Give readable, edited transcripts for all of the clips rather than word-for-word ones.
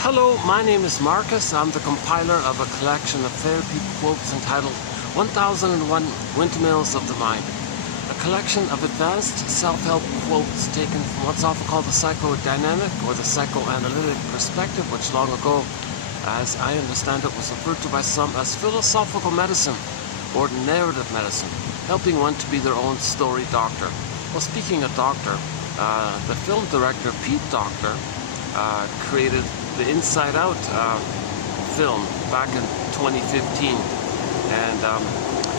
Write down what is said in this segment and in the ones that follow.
Hello, my name is Marcus. I'm the compiler of a collection of therapy quotes entitled 1001 Windmills of the Mind. A collection of advanced self-help quotes taken from what's often called the psychodynamic or the psychoanalytic perspective, which long ago, as I understand it, was referred to by some as philosophical medicine or narrative medicine, helping one to be their own story doctor. Well, speaking of doctor, the film director Pete Docter created the Inside Out film back in 2015, and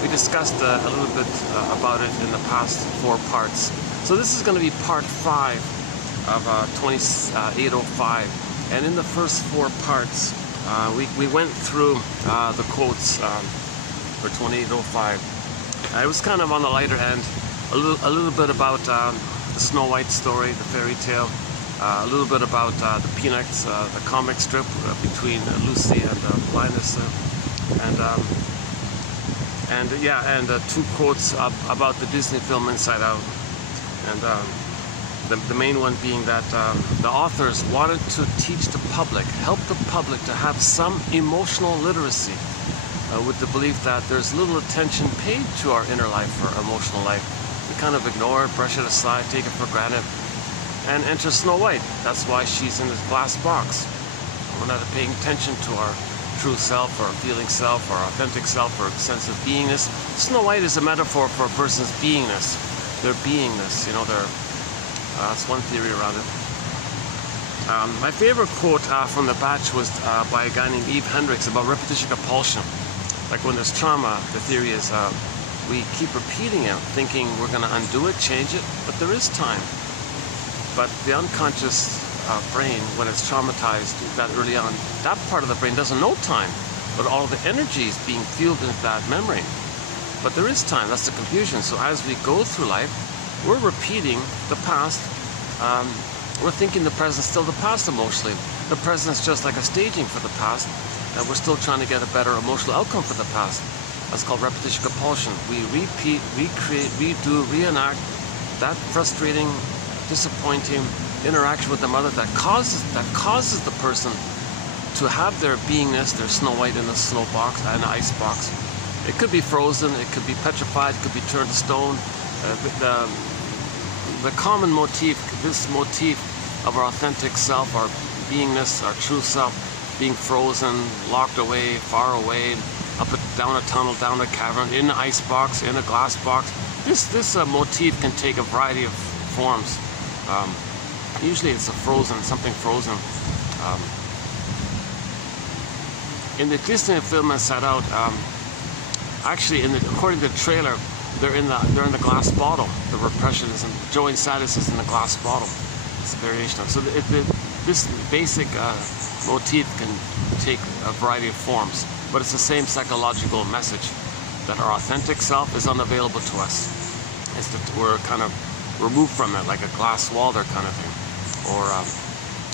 we discussed a little bit about it in the past 4 parts. So this is going to be part 5 of 2805, and in the first 4 parts we went through the quotes for 2805. It was kind of on the lighter end, a little bit about the Snow White story, the fairy tale, a little bit about the Peanuts, the comic strip between Lucy and Linus, and 2 quotes about the Disney film Inside Out, and the main one being that the authors wanted to teach the public, help the public to have some emotional literacy, with the belief that there's little attention paid to our inner life or emotional life. We kind of ignore it, brush it aside, take it for granted. And enter Snow White. That's why she's in this glass box. We're not paying attention to our true self, or feeling self, or authentic self, or sense of beingness. Snow White is a metaphor for a person's beingness, their beingness. You know, that's one theory around it. My favorite quote from the batch was by a guy named Eve Hendricks about repetition compulsion. Like when there's trauma, the theory is we keep repeating it, thinking we're going to undo it, change it, but there is time. But the unconscious brain, when it's traumatized that early on, that part of the brain doesn't know time, but all the energy is being fueled into that memory. But there is time, that's the confusion. So as we go through life, we're repeating the past. We're thinking the present's still the past emotionally. The present's just like a staging for the past, and we're still trying to get a better emotional outcome for the past. That's called repetition compulsion. We repeat, recreate, redo, reenact that frustrating, disappointing interaction with the mother that causes the person to have their beingness, their Snow White in a snow box, an ice box. It could be frozen, it could be petrified, it could be turned to stone. The common motif, this motif of our authentic self, our beingness, our true self, being frozen, locked away, far away, down a tunnel, down a cavern, in an ice box, in a glass box. This motif can take a variety of forms. Usually it's something frozen. In the Disney film Inside Out, actually, according to the trailer, they're in the glass bottle. The repression is Joey and Sadis is in the glass bottle. It's a variation of. So this basic motif can take a variety of forms, but it's the same psychological message that our authentic self is unavailable to us. It's that we're kind of removed from it, like a glass wall there kind of thing,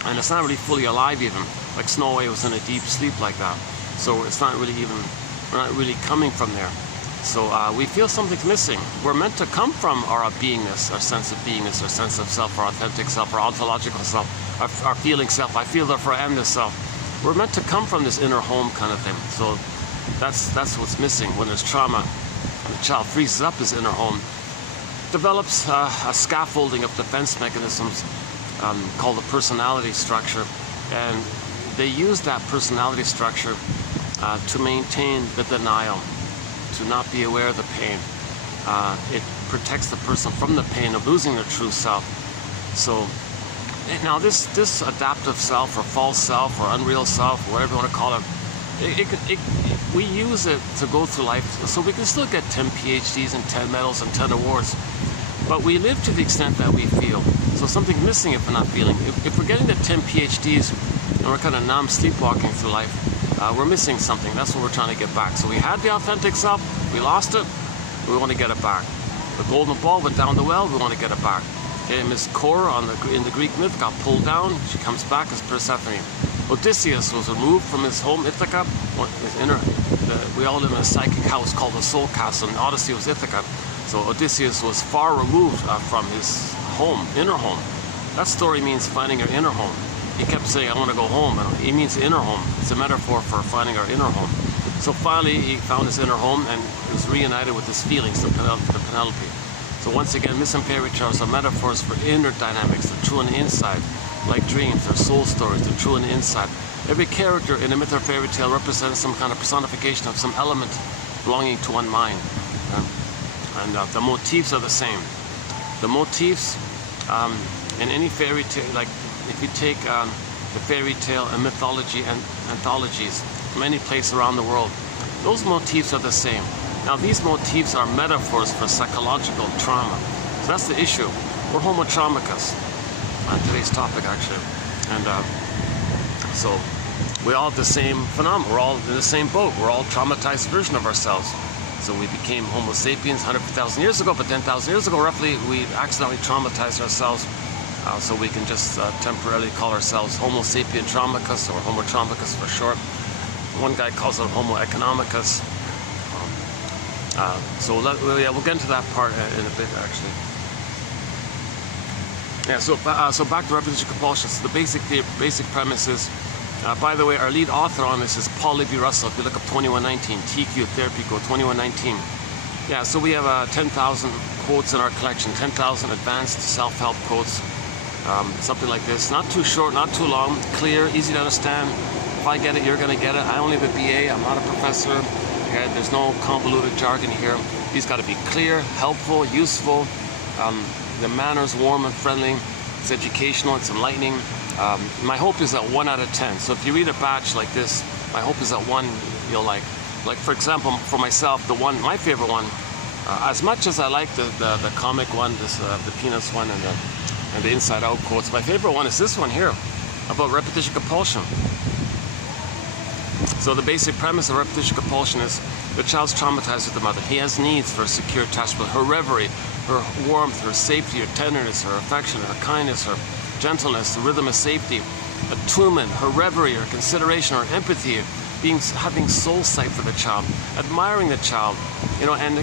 and it's not really fully alive even. Like Snow White was in a deep sleep like that, so it's not really we're not really coming from there. So we feel something's missing. We're meant to come from our beingness, our sense of beingness, our sense of self, our authentic self, our ontological self, our feeling self. I feel therefore I am this self. We're meant to come from this inner home kind of thing. So that's what's missing. When there's trauma, the child freezes up his inner home, develops a scaffolding of defense mechanisms called the personality structure, and they use that personality structure to maintain the denial, to not be aware of the pain. It protects the person from the pain of losing their true self. So now this adaptive self, or false self, or unreal self, or whatever you want to call it, we use it to go through life, so we can still get 10 PhDs and 10 medals and 10 awards, but we live to the extent that we feel. So something's missing if we're not feeling. If we're getting the 10 PhDs and we're kind of numb, sleepwalking through life, we're missing something. That's what we're trying to get back. So we had the authentic self, we lost it, we want to get it back. The golden ball went down the well, we want to get it back. Okay, Miss Cora in the Greek myth got pulled down, she comes back as Persephone. Odysseus was removed from his home Ithaca. We all live in a psychic house called the Soul Castle, and Odyssey was Ithaca. So Odysseus was far removed from his home, inner home. That story means finding your inner home. he kept saying, I want to go home. And he means inner home. It's a metaphor for finding our inner home. So finally, he found his inner home and was reunited with his feelings, the Penelope. So once again, myths and fairy tales are metaphors for inner dynamics, the true on the inside. Like dreams, they're soul stories, they're true on the inside. Every character in a myth or fairy tale represents some kind of personification of some element belonging to one mind. And the motifs are the same. The motifs in any fairy tale, like if you take the fairy tale and mythology and anthologies from any place around the world, those motifs are the same. Now these motifs are metaphors for psychological trauma. So that's the issue. We're homotraumicus on today's topic, actually. And so we all have the same phenomenon. We're all in the same boat. We're all traumatized version of ourselves. So we became Homo sapiens 150,000 years ago, but 10,000 years ago, roughly, we accidentally traumatized ourselves. So we can just temporarily call ourselves Homo sapien traumicus or Homo traumicus for short. One guy calls it Homo economicus. We'll get into that part in a bit, actually. Yeah, so back to repetition compulsion. So the basic premise is, by the way, our lead author on this is Paul Levy-Russell. If you look up 2119, TQ Therapy Code 2119. Yeah, so we have 10,000 quotes in our collection, 10,000 advanced self-help quotes, something like this. Not too short, not too long, clear, easy to understand. If I get it, you're going to get it. I only have a BA, I'm not a professor. Okay, there's no convoluted jargon here. These got to be clear, helpful, useful. The manner's warm and friendly. It's educational, it's enlightening. My hope is at 1 out of 10. So if you read a batch like this, my hope is that 1 you'll like. Like for example, for myself, my favorite one, as much as I like the comic one, the Peanuts one, and the Inside Out quotes, my favorite one is this one here about repetition compulsion. So the basic premise of repetition compulsion is the child's traumatized with the mother. He has needs for a secure attachment, her reverie, her warmth, her safety, her tenderness, her affection, her kindness, her gentleness, the rhythm of safety, attunement, her reverie, her consideration, her empathy, having soul sight for the child, admiring the child, and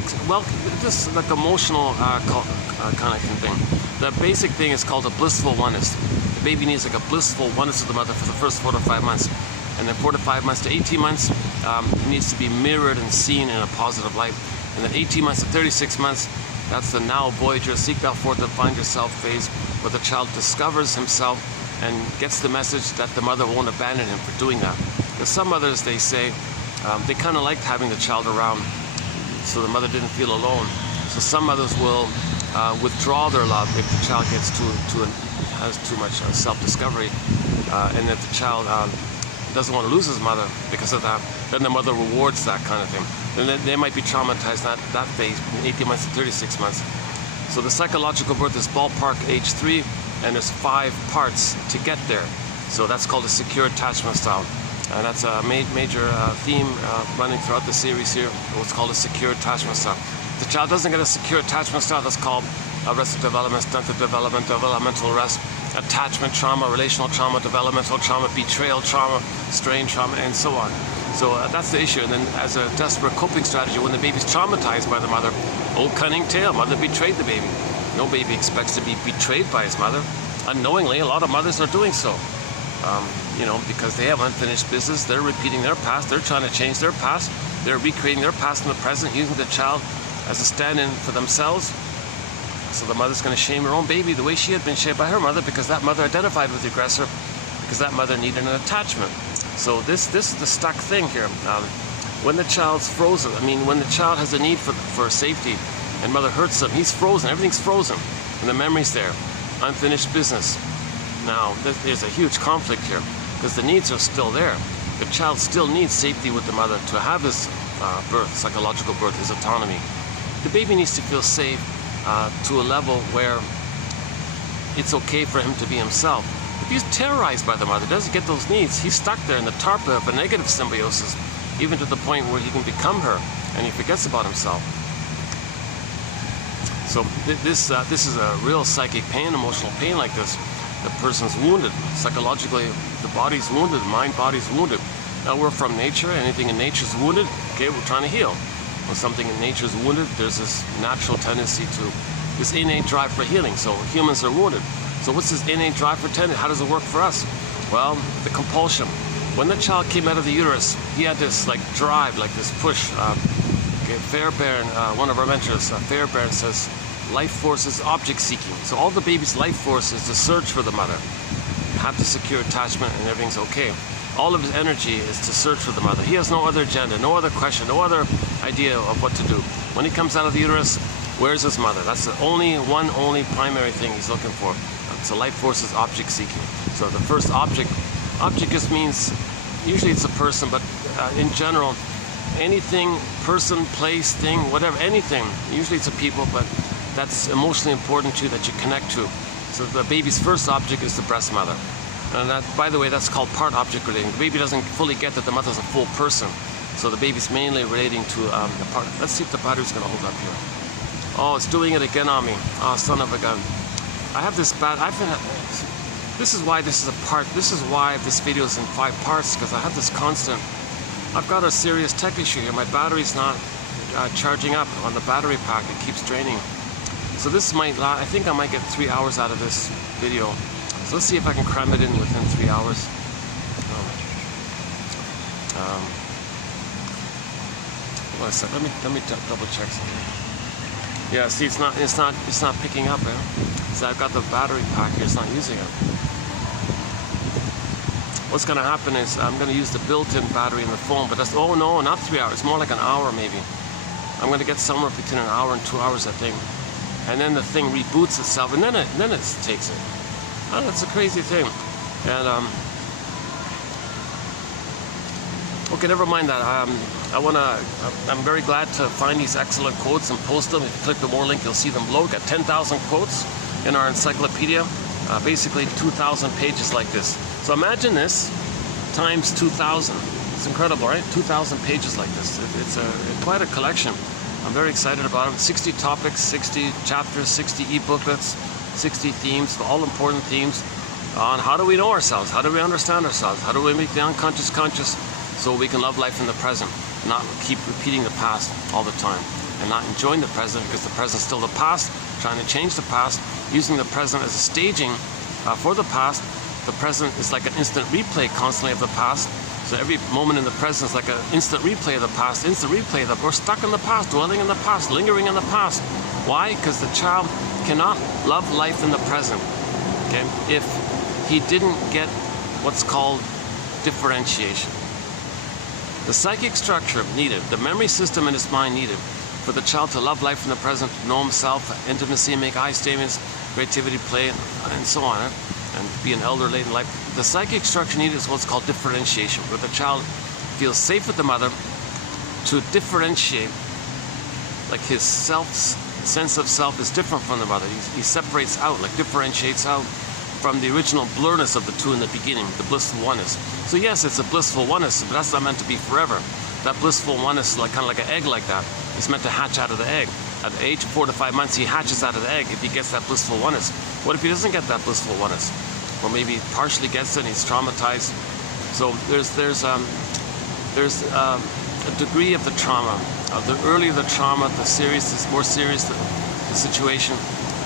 this like emotional kind of thing. The basic thing is called a blissful oneness. The baby needs like a blissful oneness with the mother for the first 4 to 5 months. And then 4 to 5 months to 18 months, it needs to be mirrored and seen in a positive light. And then 18 months to 36 months, that's the now Voyager, seek thou forth and find yourself phase, where the child discovers himself and gets the message that the mother won't abandon him for doing that. Because some mothers, they say, they kind of liked having the child around, so the mother didn't feel alone. So some mothers will withdraw their love if the child has too much self-discovery, and if the child doesn't want to lose his mother because of that, then the mother rewards that kind of thing. And then they might be traumatized that phase, from 18 months to 36 months. So the psychological birth is ballpark age 3, and there's 5 parts to get there. So that's called a secure attachment style. And that's a major theme running throughout the series here, what's called a secure attachment style. If the child doesn't get a secure attachment style, that's called arrested development, stunted development, developmental arrest, attachment trauma, relational trauma, developmental trauma, betrayal trauma, strain trauma, and so on. So that's the issue. And then as a desperate coping strategy, when the baby's traumatized by the mother, old cunning tale, mother betrayed the baby. No baby expects to be betrayed by his mother. Unknowingly, a lot of mothers are doing so. Because they have unfinished business, they're repeating their past, they're trying to change their past, they're recreating their past in the present, using the child as a stand-in for themselves. So the mother's going to shame her own baby the way she had been shamed by her mother, because that mother identified with the aggressor, because that mother needed an attachment. So this is the stuck thing here. When the child's frozen, when the child has a need for safety and mother hurts him, he's frozen, everything's frozen, and the memory's there. Unfinished business. Now, there's a huge conflict here, because the needs are still there. The child still needs safety with the mother to have his birth, psychological birth, his autonomy. The baby needs to feel safe to a level where it's okay for him to be himself. If he's terrorized by the mother, doesn't get those needs, he's stuck there in the tarpa of a negative symbiosis, even to the point where he can become her, and he forgets about himself. So this is a real psychic pain, emotional pain like this. The person's wounded. Psychologically, the body's wounded, the mind, body's wounded. Now we're from nature, anything in nature's wounded, okay, we're trying to heal. When something in nature's wounded, there's this natural tendency to, this innate drive for healing. So humans are wounded. So what's this innate drive for tenderness? How does it work for us? Well, the compulsion. When the child came out of the uterus, he had this like drive, like this push. Fairbairn, one of our mentors, Fairbairn says, life force is object seeking. So all the baby's life force is to search for the mother, have the secure attachment, and everything's okay. All of his energy is to search for the mother. He has no other agenda, no other question, no other idea of what to do. When he comes out of the uterus, where's his mother? That's the only primary thing he's looking for. So life force is object seeking. So the first object just means, usually it's a person, but in general, anything, person, place, thing, whatever, anything. Usually it's a people, but that's emotionally important to you that you connect to. So the baby's first object is the breast mother. And that, by the way, that's called part object relating. The baby doesn't fully get that the mother's a full person. So the baby's mainly relating to the part. Let's see if the battery's gonna hold up here. Oh, it's doing it again on me. Oh, son of a gun. I have this bad, this is why this is a part, this is why this video is in 5 parts, because I have this constant, I've got a serious tech issue here. My battery's not charging up on the battery pack. It keeps draining. So this might, I think I might get 3 hours out of this video. So let's see if I can cram it in within 3 hours. Hold on a sec. Let me double check something. Yeah, see, it's not picking up. So I've got the battery pack here. It's not using it. What's going to happen is I'm going to use the built-in battery in the phone, but that's, oh no, not 3 hours. It's more like an hour maybe. I'm going to get somewhere between an hour and 2 hours, I think. And then the thing reboots itself, and then it takes it. Oh, that's a crazy thing. And okay, never mind that. I'm very glad to find these excellent quotes and post them. If you click the more link, you'll see them below. We've got 10,000 quotes in our encyclopedia. Basically 2,000 pages like this. So imagine this times 2,000. It's incredible, right? 2,000 pages like this. It's quite a collection. I'm very excited about it. 60 topics, 60 chapters, 60 e-booklets, 60 themes, all important themes on how do we know ourselves, how do we understand ourselves, how do we make the unconscious conscious so we can love life in the present, not keep repeating the past all the time, and not enjoying the present because the present's still the past, trying to change the past, using the present as a staging for the past. The present is like an instant replay constantly of the past. So every moment in the present is like an instant replay of the past, we're stuck in the past, dwelling in the past, lingering in the past. Why? Because the child cannot love life in the present, okay, if he didn't get what's called differentiation. The psychic structure needed, the memory system in his mind needed for the child to love life in the present, know himself, intimacy, make I statements, creativity, play, and so on, and be an elder late in life. The psychic structure needed is what's called differentiation, where the child feels safe with the mother to differentiate, like his sense of self is different from the mother. He separates out, like differentiates out from the original blurriness of the two in the beginning, the blissful oneness. So yes, it's a blissful oneness, but that's not meant to be forever. That blissful oneness is like kind of like an egg like that. It's meant to hatch out of the egg. At the age of 4 to 5 months, he hatches out of the egg if he gets that blissful oneness. What if he doesn't get that blissful oneness? Or maybe he partially gets it and he's traumatized. So there's a degree of the trauma. The earlier the trauma, the more serious the situation.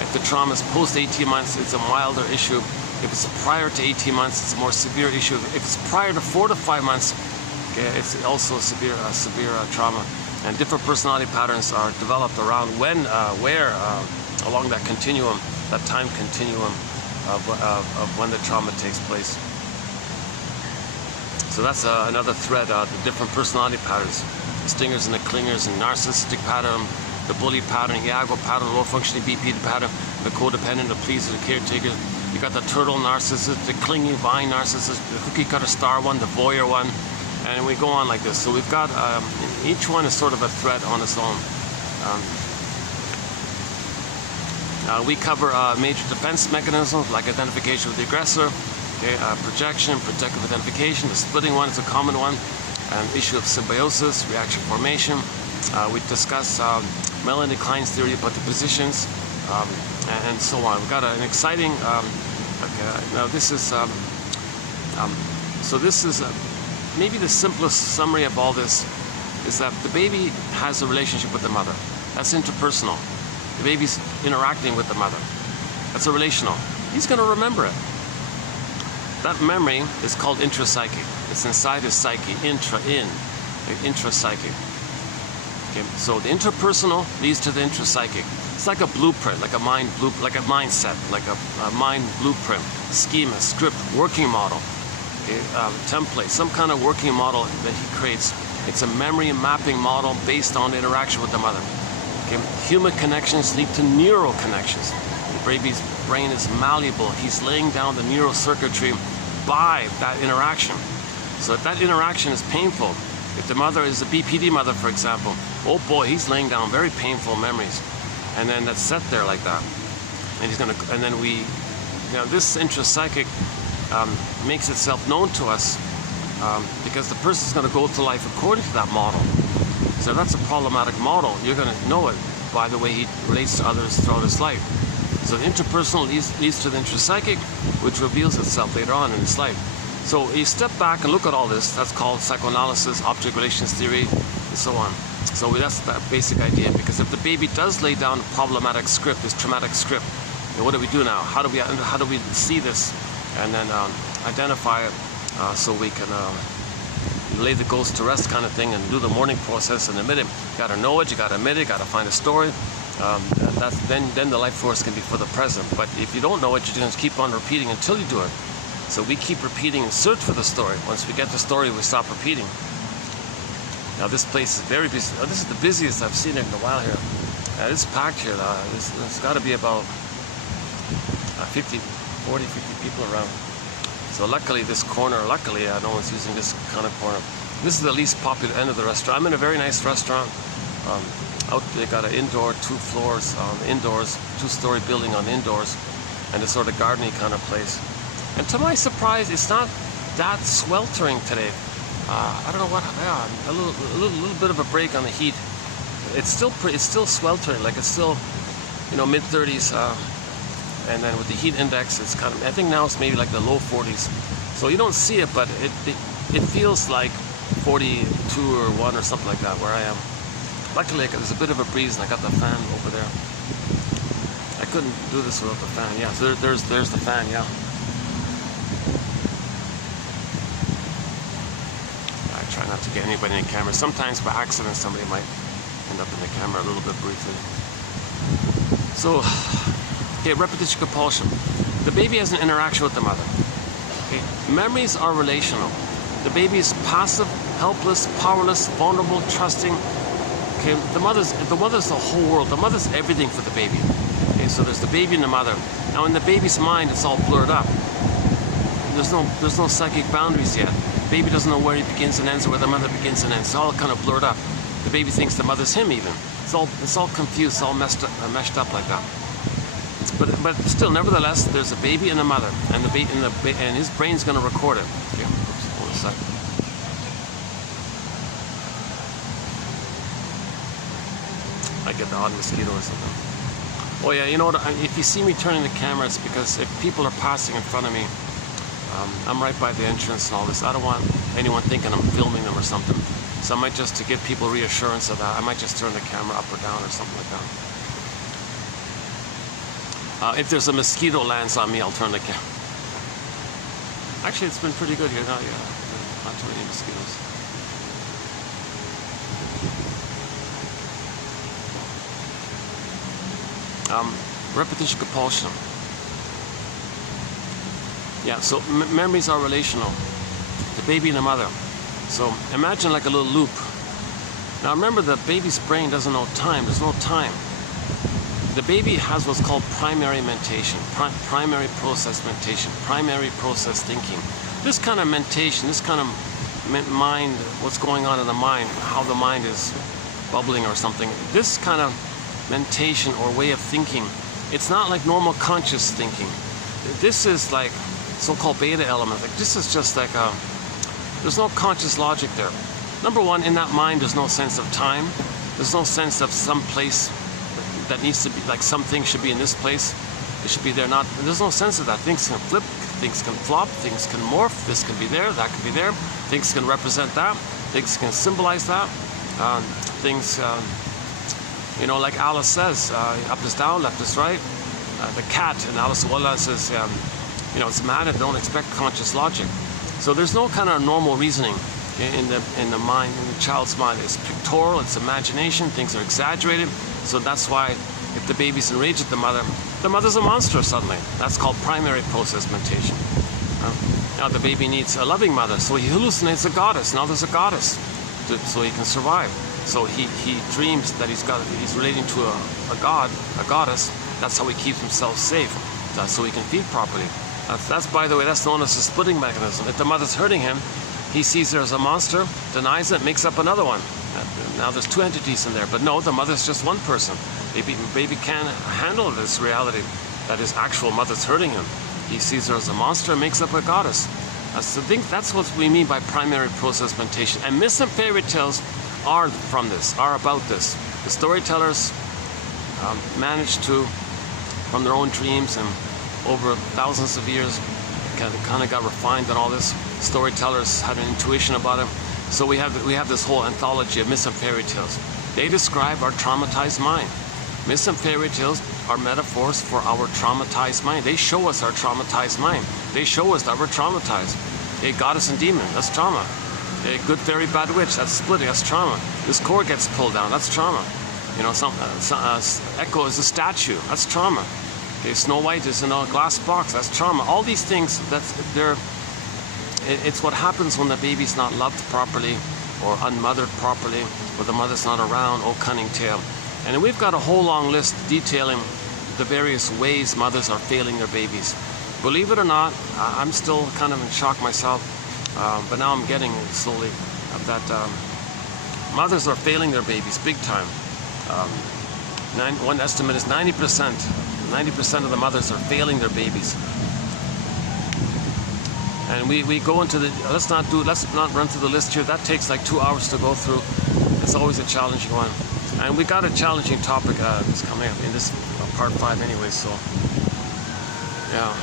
If the trauma is post 18 months, it's a milder issue. If it's prior to 18 months, it's a more severe issue. If it's prior to 4 to 5 months, okay, it's also a severe trauma. And different personality patterns are developed around where along that continuum, that time continuum of when the trauma takes place. So that's another thread, the different personality patterns, the stingers and the clingers, and narcissistic pattern, the bully pattern, Iago pattern, low functioning BP pattern, the codependent, the pleaser, the caretaker. You got the turtle narcissist, the clingy vine narcissist, the cookie cutter star one, the voyeur one, and we go on like this. So we've got each one is sort of a thread on its own. We cover major defense mechanisms like identification with the aggressor, okay, projection, protective identification, the splitting one is a common one, and issue of symbiosis, reaction formation. We discuss Melanie Klein's theory about the positions, and so on. We've got an exciting, now this is, so this is maybe the simplest summary of all this is that the baby has a relationship with the mother. That's interpersonal. The baby's interacting with the mother. That's a relational. He's going to remember it. that memory is called intrapsychic. It's inside his psyche, intrapsychic. Okay, so the interpersonal leads to the intrapsychic. It's like a blueprint, like a mindset, like a mind blueprint, schema, script, working model, okay, template, some kind of working model that he creates. It's a memory mapping model based on interaction with the mother. Okay, human connections lead to neural connections. The baby's brain is malleable. He's laying down the neural circuitry by that interaction. So if that interaction is painful, if the mother is a BPD mother, for example, oh boy, he's laying down very painful memories. And then that's set there like that. And this intrapsychic makes itself known to us because the person's going to go through life according to that model. So if that's a problematic model, you're going to know it by the way he relates to others throughout his life. So the interpersonal leads to the intrapsychic, which reveals itself later on in his life. So you step back and look at all this. That's called psychoanalysis, object relations theory, and so on. So that's the basic idea, because if the baby does lay down a problematic script, this traumatic script, then what do we do now? How do we see this and then identify it so we can lay the ghost to rest kind of thing and do the mourning process and admit it? You got to know it, you got to admit it, you got to find a story. Then the life force can be for the present. But if you don't know it, you're going to keep on repeating until you do it. So we keep repeating and search for the story. Once we get the story, we stop repeating. Now this place is very busy. Oh, this is the busiest I've seen it in a while here. It's packed here. There's got to be about 40, 50 people around. So luckily this corner, no one's using this kind of corner. This is the least popular end of the restaurant. I'm in a very nice restaurant. Out they got an indoor, 2 floors indoors, 2-story building on indoors, and a sort of gardeny kind of place. And to my surprise, it's not that sweltering today. I don't know what. Yeah, a little bit of a break on the heat. It's still sweltering. Like it's still, mid 30s. And then with the heat index, it's kind of. I think now it's maybe like the low 40s. So you don't see it, but it feels like 42 or 1 or something like that where I am. Luckily, there's a bit of a breeze, and I got the fan over there. I couldn't do this without the fan. Yeah, so there's the fan. Yeah. Try not to get anybody in the camera. Sometimes by accident somebody might end up in the camera a little bit briefly. So, okay, repetition compulsion. The baby has an interaction with the mother. Okay, memories are relational. The baby is passive, helpless, powerless, vulnerable, trusting. Okay, the mother's the whole world. The mother's everything for the baby. Okay, so there's the baby and the mother. Now in the baby's mind, it's all blurred up. There's no psychic boundaries yet. The baby doesn't know where he begins and ends or where the mother begins and ends. It's all kind of blurred up. The baby thinks the mother's him even. It's all confused, it's all meshed up like that. But still, nevertheless, there's a baby and a mother, and and his brain's going to record it. Okay, hold a sec. I get the odd mosquito or something. Oh yeah, you know what? If you see me turning the camera, it's because if people are passing in front of me. I'm right by the entrance and all this. I don't want anyone thinking I'm filming them or something. So I might just, to give people reassurance of that, I might just turn the camera up or down or something like that. If there's a mosquito lands on me, I'll turn the camera. Actually, it's been pretty good here now, yeah. Not too many mosquitoes. Repetition compulsion. Yeah, so memories are relational. The baby and the mother. So imagine like a little loop. Now remember, the baby's brain doesn't know time. There's no time. The baby has what's called primary mentation, primary process mentation, primary process thinking. This kind of mentation, this kind of mind, what's going on in the mind, how the mind is bubbling or something. This kind of mentation or way of thinking, it's not like normal conscious thinking. This is like so-called beta element. Like this is just like there's no conscious logic there. Number one, in that mind, there's no sense of time. There's no sense of some place that needs to be, like something should be in this place. It should be there. Not. There's no sense of that. Things can flip. Things can flop. Things can morph. This can be there. That can be there. Things can represent that. Things can symbolize that. Things, like Alice says, up is down, left is right. The cat in Alice in Wonderland says, You know, it's matter. Don't expect conscious logic. So there's no kind of normal reasoning in the mind, in the child's mind. It's pictorial, it's imagination, things are exaggerated. So that's why if the baby's enraged at the mother's a monster suddenly. That's called primary process mentation. Now the baby needs a loving mother, so he hallucinates a goddess. Now there's a goddess, so he can survive. So he dreams that he's relating to a god, a goddess. That's how he keeps himself safe, so he can feed properly. That's, by the way, that's known as a splitting mechanism. If the mother's hurting him, he sees her as a monster, denies it, makes up another one. Now there's two entities in there, but no, the mother's just one person. Baby can't handle this reality that his actual mother's hurting him. He sees her as a monster and makes up a goddess. So I think that's what we mean by primary process mentation. And myths and fairy tales are from this, are about this. The storytellers managed to, from their own dreams and over thousands of years, kind of got refined on all this. Storytellers had an intuition about it. So we have this whole anthology of myths and fairy tales. They describe our traumatized mind. Myths and fairy tales are metaphors for our traumatized mind. They show us our traumatized mind. They show us that we're traumatized. A goddess and demon, that's trauma. A good fairy, bad witch, that's splitting, that's trauma. This cord gets pulled down, that's trauma. You know, Echo is a statue, that's trauma. Okay, Snow White is in a glass box, that's trauma. All these things, it's what happens when the baby's not loved properly or unmothered properly, or the mother's not around, oh cunning tale. And we've got a whole long list detailing the various ways mothers are failing their babies. Believe it or not, I'm still kind of in shock myself, but now I'm getting it slowly, that mothers are failing their babies big time. One estimate is 90%. 90% of the mothers are failing their babies. And we go into the, let's not run through the list here. That takes like 2 hours to go through. It's always a challenging one. And we got a challenging topic that's coming up in this part 5 anyway, so yeah.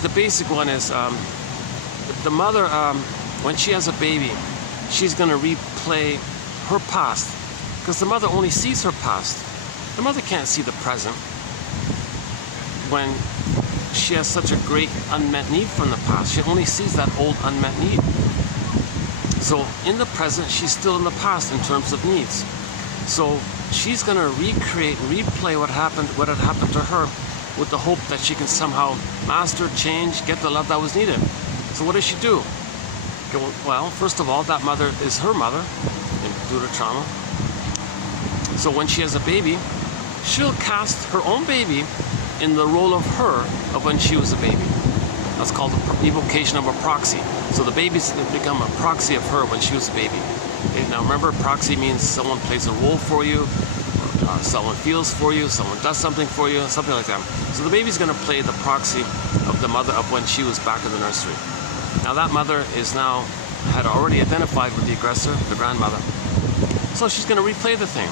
The basic one is the mother, when she has a baby, she's going to replay her past, because the mother only sees her past. The mother can't see the present when she has such a great unmet need from the past. She only sees that old unmet need. So in the present, she's still in the past in terms of needs. So she's going to recreate and replay what had happened to her, with the hope that she can somehow master, change, get the love that was needed. So what does she do? Well, first of all, that mother is her mother due to trauma. So when she has a baby, she'll cast her own baby in the role of her of when she was a baby. That's called the evocation of a proxy. So the baby's become a proxy of her when she was a baby. Okay, now remember, proxy means someone plays a role for you, someone feels for you, someone does something for you, something like that. So the baby's going to play the proxy of the mother of when she was back in the nursery. Now that mother had already identified with the aggressor, the grandmother. So she's going to replay the thing.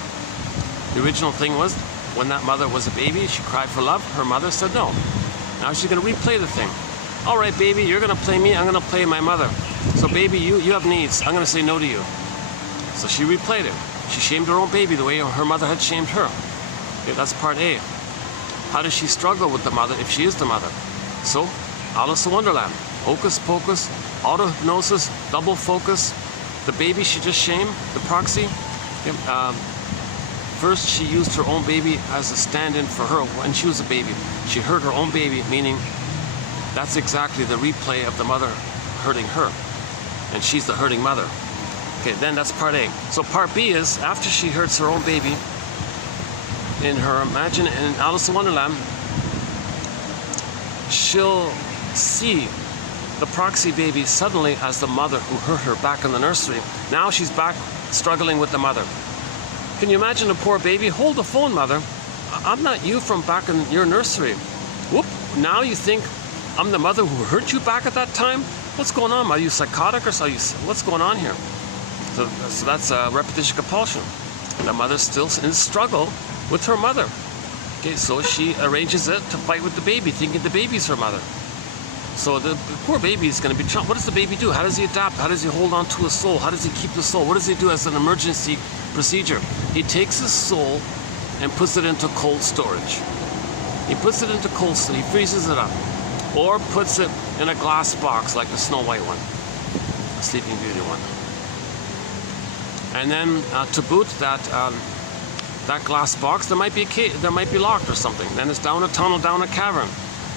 The original thing was, when that mother was a baby, she cried for love. Her mother said no. Now she's going to replay the thing. All right, baby, you're going to play me. I'm going to play my mother. So baby, you have needs. I'm going to say no to you. So she replayed it. She shamed her own baby the way her mother had shamed her. Okay, that's part A. How does she struggle with the mother if she is the mother? So, Alice in Wonderland. Hocus pocus, auto-hypnosis, double focus. The baby she just shamed, the proxy. First, she used her own baby as a stand-in for her when she was a baby. She hurt her own baby, meaning that's exactly the replay of the mother hurting her. And she's the hurting mother. Okay, then that's part A. So part B is, after she hurts her own baby, in Alice in Wonderland, she'll see the proxy baby suddenly as the mother who hurt her back in the nursery. Now she's back struggling with the mother. Can you imagine a poor baby? Hold the phone, mother. I'm not you from back in your nursery. Whoop, now you think I'm the mother who hurt you back at that time? What's going on? Are you psychotic or what's going on here? So that's repetition compulsion. The mother's still in struggle with her mother. Okay, so she arranges it to fight with the baby, thinking the baby's her mother. So the poor baby is going to be trapped. What does the baby do? How does he adapt? How does he hold on to his soul? How does he keep the soul? What does he do as an emergency procedure. He takes his soul and puts it into cold storage. He puts it into cold storage, he freezes it up, or puts it in a glass box like the Snow White one, the Sleeping Beauty one. And then to boot, that glass box, there might be locked or something. Then it's down a tunnel, down a cavern.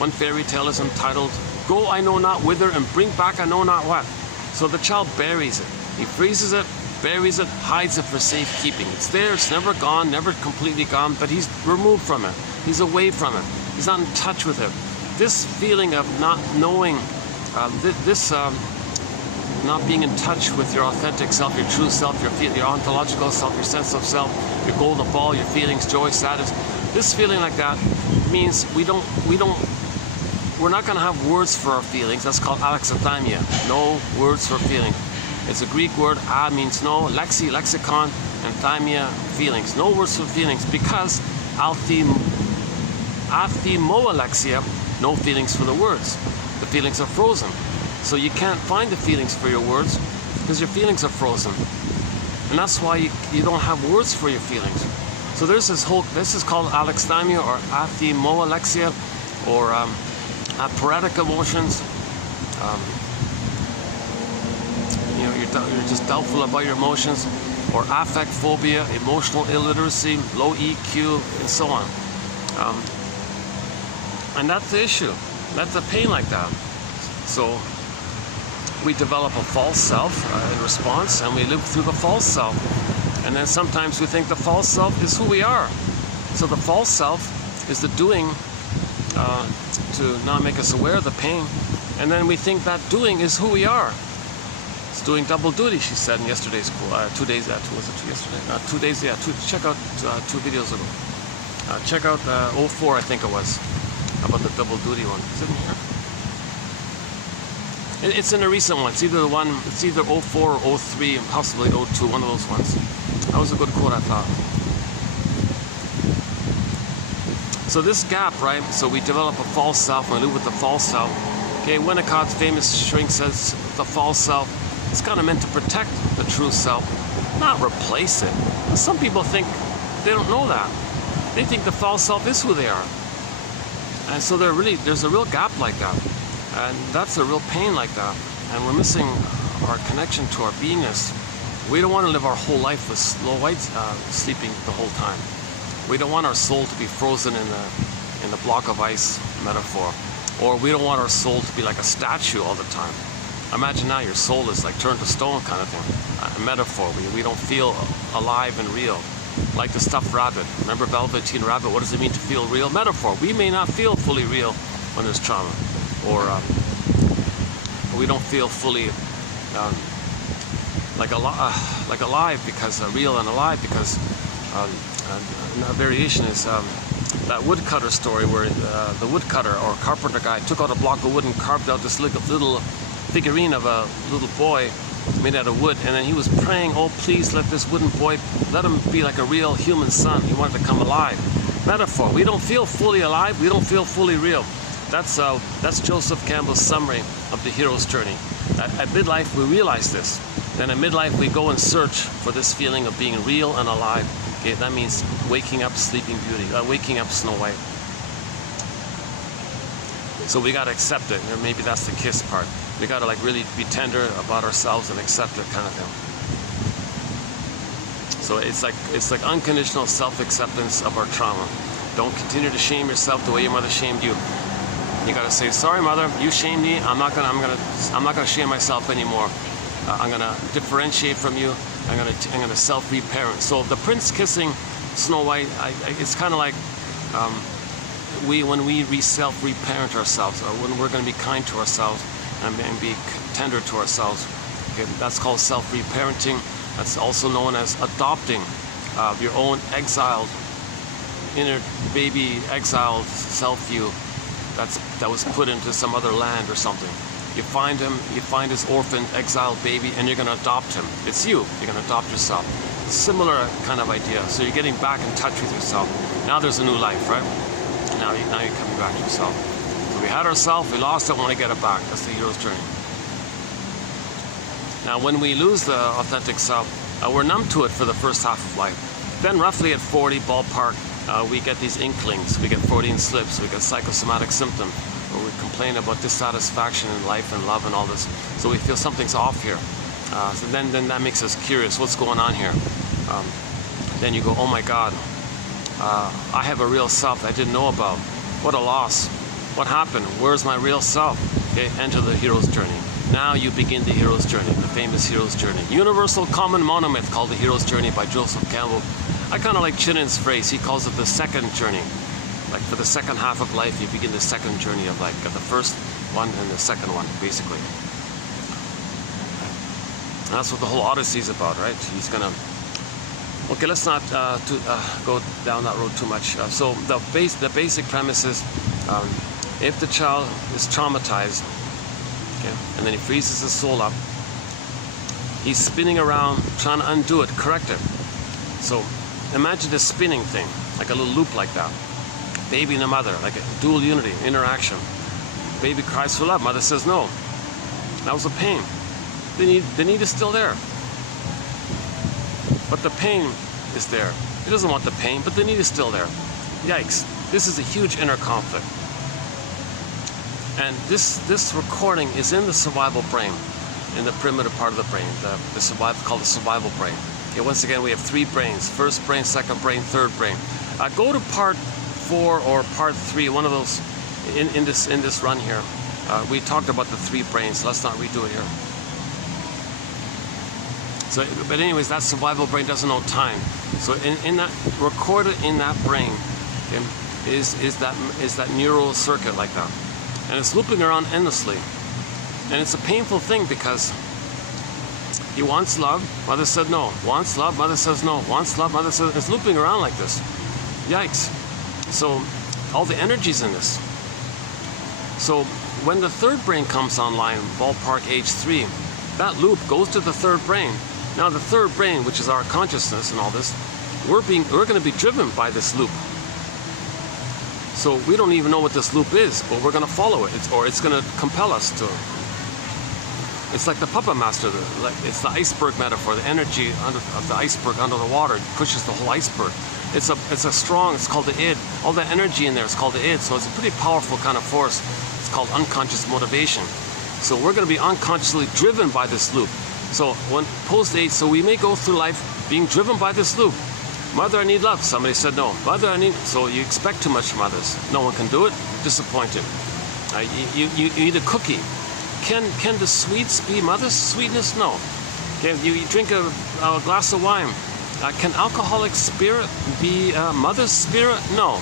One fairy tale is entitled, "Go I know not whither and bring back I know not what." So the child buries it. He freezes it, buries it, hides it for safekeeping. It's there, it's never gone, never completely gone, but he's removed from it. He's away from it. He's not in touch with it. This feeling of not knowing, not being in touch with your authentic self, your true self, your ontological self, your sense of self, your golden ball, your feelings, joy, sadness. This feeling like that means we're not going to have words for our feelings. That's called alexithymia. No words for feeling. It's a Greek word. A means no, lexi, lexicon, and thymia, feelings. No words for feelings, because athimoalexia, no feelings for the words. The feelings are frozen. So you can't find the feelings for your words because your feelings are frozen. And that's why you don't have words for your feelings. So there's this is called alexithymia or athimoalexia, or aporetic emotions. You're just doubtful about your emotions, or affect phobia, emotional illiteracy, low EQ, and so on. And that's the issue. That's a pain like that. So we develop a false self in response, and we live through the false self. And then sometimes we think the false self is who we are. So the false self is the doing to not make us aware of the pain. And then we think that doing is who we are. It's doing double duty, she said in yesterday's school. 2 days, was it yesterday? 2 days, yeah. Check out 2 videos ago. Check out 04, I think it was, about the double duty one. Is it in here? It's in a recent one. It's either 04 or 03, and possibly 02, one of those ones. That was a good quote, I thought. So this gap, right? So we develop a false self, and we live with the false self. Okay, Winnicott's famous shrink says the false self is kind of meant to protect the true self, not replace it. Some people think they don't know that. They think the false self is who they are. And so there's a real gap like that. And that's a real pain like that. And we're missing our connection to our beingness. We don't want to live our whole life with Snow White sleeping the whole time. We don't want our soul to be frozen in the block of ice metaphor. Or we don't want our soul to be like a statue all the time. Imagine now your soul is like turned to stone kind of thing. A metaphor. We don't feel alive and real. Like the stuffed rabbit. Remember Velveteen Rabbit? What does it mean to feel real? Metaphor. We may not feel fully real when there's trauma. Or we don't feel fully like alive, because real and alive, because a variation is that woodcutter story where the woodcutter or carpenter guy took out a block of wood and carved out this little figurine of a little boy made out of wood, and then he was praying, "Oh, please let this wooden boy, let him be like a real human son." He wanted to come alive. Metaphor. We don't feel fully alive. We don't feel fully real. That's Joseph Campbell's summary of the hero's journey. At midlife, we realize this. Then at midlife, we go and search for this feeling of being real and alive. Okay, that means waking up Sleeping Beauty, waking up Snow White. So we gotta accept it. Or maybe that's the kiss part. We gotta like really be tender about ourselves and accept it, kind of thing. So it's like unconditional self-acceptance of our trauma. Don't continue to shame yourself the way your mother shamed you. You gotta say, "Sorry, mother, you shamed me. I'm not gonna shame myself anymore. I'm gonna differentiate from you. I'm gonna self-reparent." So the prince kissing Snow White, it's kind of like when we self-reparent ourselves, or when we're gonna be kind to ourselves and be tender to ourselves. Okay, that's called self-reparenting. That's also known as adopting your own exiled, inner baby exiled self-view that was put into some other land or something. You find him, you find his orphaned, exiled baby, and you're going to adopt him. It's you. You're going to adopt yourself. Similar kind of idea. So you're getting back in touch with yourself. Now there's a new life, right? Now you're coming back to yourself. So we had ourselves, we lost it, want to get it back. That's the hero's journey. Now when we lose the authentic self, we're numb to it for the first half of life. Then roughly at 40 ballpark, we get these inklings. We get Freudian slips. We get psychosomatic symptoms where we complain about dissatisfaction in life and love and all this. So we feel something's off here. So then that makes us curious. What's going on here? Then you go, oh my God, I have a real self I didn't know about. What a loss. What happened? Where's my real self? Okay, enter the hero's journey. Now you begin the hero's journey, the famous hero's journey. Universal common monomyth called the hero's journey by Joseph Campbell. I kind of like Chinan's phrase. He calls it the second journey. Like for the second half of life, you begin the second journey of life. Got the first one and the second one, basically. And that's what the whole Odyssey is about, right? He's gonna. Okay, let's not go down that road too much. So the basic premise is, if the child is traumatized, okay, and then he freezes his soul up, he's spinning around, trying to undo it, correct it. So imagine this spinning thing, like a little loop like that. Baby and a mother, like a dual unity, interaction. Baby cries for love, mother says no. That was a pain. The need is still there. But the pain is there. He doesn't want the pain, but the need is still there. Yikes. This is a huge inner conflict. And this recording is in the survival brain, in the primitive part of the brain, the survival, called the survival brain. Okay, once again, we have 3 brains: first brain, second brain, third brain. Go to part 4 or part 3, one of those in this run here. We talked about the 3 brains. Let's not redo it here. So, but anyways, that survival brain doesn't know time. So in that, recorded in that brain, okay, is that neural circuit like that. And it's looping around endlessly. And it's a painful thing because he wants love, mother said no. Wants love, mother says no. Wants love, mother says, it's looping around like this. Yikes. So all the energy's in this. So when the third brain comes online, ballpark age 3, that loop goes to the third brain. Now the third brain, which is our consciousness and all this, we're going to be driven by this loop. So we don't even know what this loop is, but we're going to follow it, or it's going to compel us to. It's like the puppet master. It's the iceberg metaphor. The energy of the iceberg under the water pushes the whole iceberg. It's called the id. All the energy in there is called the id. So it's a pretty powerful kind of force. It's called unconscious motivation. So we're going to be unconsciously driven by this loop. So when post-age, so we may go through life being driven by this loop. Mother, I need love. Somebody said no. Mother, I need. So you expect too much from others. No one can do it. You're disappointed. You eat a cookie. Can the sweets be mother's sweetness? No. Can you drink a glass of wine? Can alcoholic spirit be mother's spirit? No.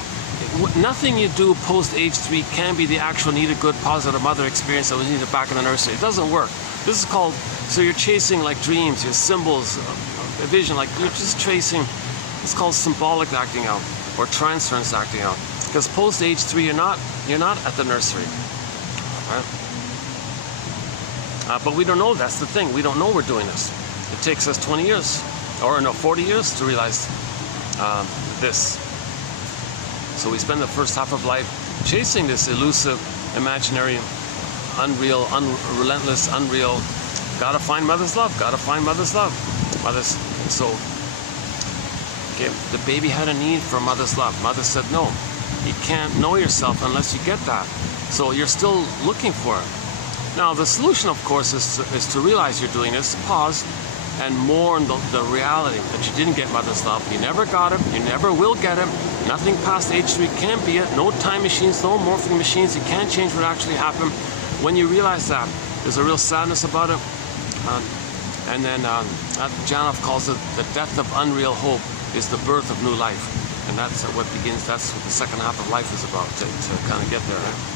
Nothing you do post-age 3 can be the actual needed, good, positive mother experience that was needed back in the nursery. It doesn't work. This is called, so you're chasing like dreams, your symbols, a vision, like you're just tracing. It's called symbolic acting out or transference acting out. Because post-age 3, you're not at the nursery. Right? But we don't know. That's the thing. We don't know we're doing this. It takes us 20 years, or no, 40 years to realize this. So we spend the first half of life chasing this elusive, imaginary, unreal, relentless, unreal. Gotta find mother's love. Gotta find mother's love. So, okay, the baby had a need for mother's love. Mother said no. You can't know yourself unless you get that. So you're still looking for it. Now the solution, of course, is to realize you're doing this, pause, and mourn the reality that you didn't get mother's love. You never got it. You never will get it. Nothing past age 3 can be it. No time machines, no morphing machines. You can't change what actually happened. When you realize that, there's a real sadness about it. And then Janov calls it the death of unreal hope is the birth of new life. And that's what begins, that's what the second half of life is about, to kind of get there. Right?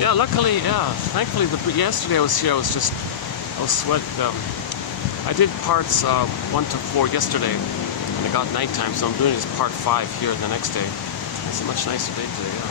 Yeah, luckily, thankfully, yesterday I was here, I was sweat. I did parts 1 to 4 yesterday, and it got nighttime, so I'm doing this part 5 here the next day. It's a much nicer day today, yeah.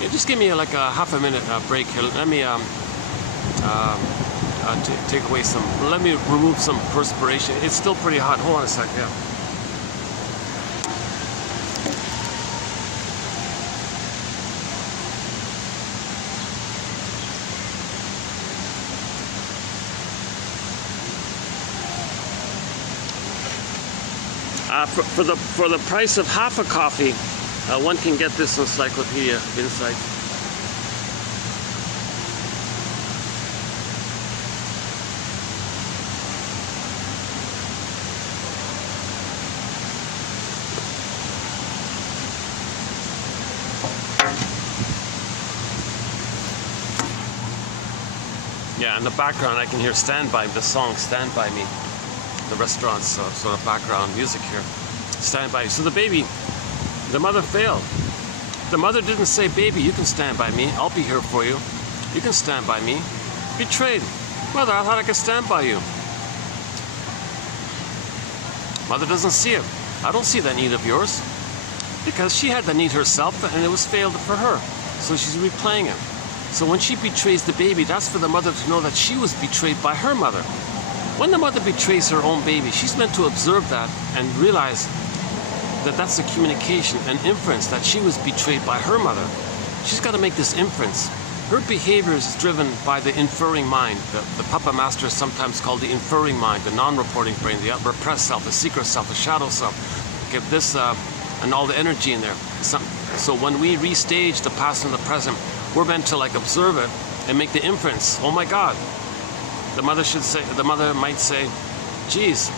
Yeah, just give me like a half a minute break here. Let me take away some. Let me remove some perspiration. It's still pretty hot. Hold on a sec. Yeah. For the price of half a coffee, one can get this encyclopedia of insight. Yeah, in the background I can hear "Stand By," the song "Stand By Me." The restaurant's sort of background music here. Stand by. So the baby, the mother failed. The mother didn't say, "Baby, you can stand by me. I'll be here for you. You can stand by me." Betrayed. Mother, I thought I could stand by you. Mother doesn't see it. I don't see that need of yours. Because she had the need herself and it was failed for her. So she's replaying it. So when she betrays the baby, that's for the mother to know that she was betrayed by her mother. When the mother betrays her own baby, she's meant to observe that and realize that that's a communication, an inference that she was betrayed by her mother. She's got to make this inference. Her behavior is driven by the inferring mind. The puppet master is sometimes called the inferring mind, the non-reporting brain, the repressed self, the secret self, the shadow self. Get this and all the energy in there. So when we restage the past and the present, we're meant to like observe it and make the inference. Oh my God. The mother might say, "Geez,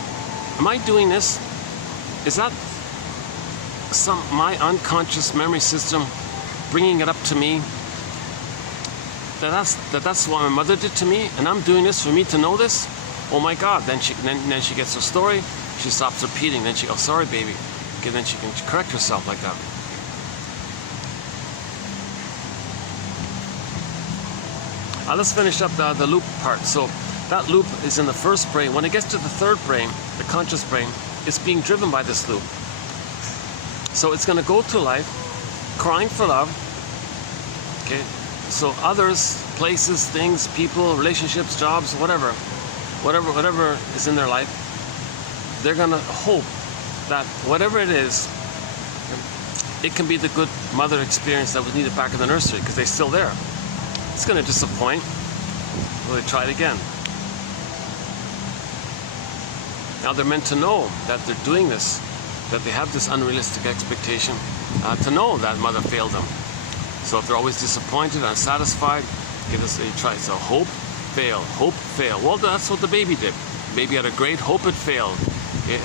am I doing this? Is that my unconscious memory system bringing it up to me? That's what my mother did to me, and I'm doing this for me to know this? Oh my God!" Then she gets her story. She stops repeating. Then she goes, "Sorry, baby." Okay, then she can correct herself like that. Let's finish up the loop part. So that loop is in the first brain. When it gets to the third brain, the conscious brain, it's being driven by this loop. So it's going to go through life crying for love. Okay, so others, places, things, people, relationships, jobs, whatever is in their life, they're going to hope that whatever it is, it can be the good mother experience that was needed back in the nursery because they're still there. It's going to disappoint. Well, they try it again. Now they're meant to know that they're doing this, that they have this unrealistic expectation, to know that mother failed them. So if they're always disappointed, unsatisfied, they try. So hope, fail, hope, fail. Well, that's what the baby did. The baby had a great hope, it failed.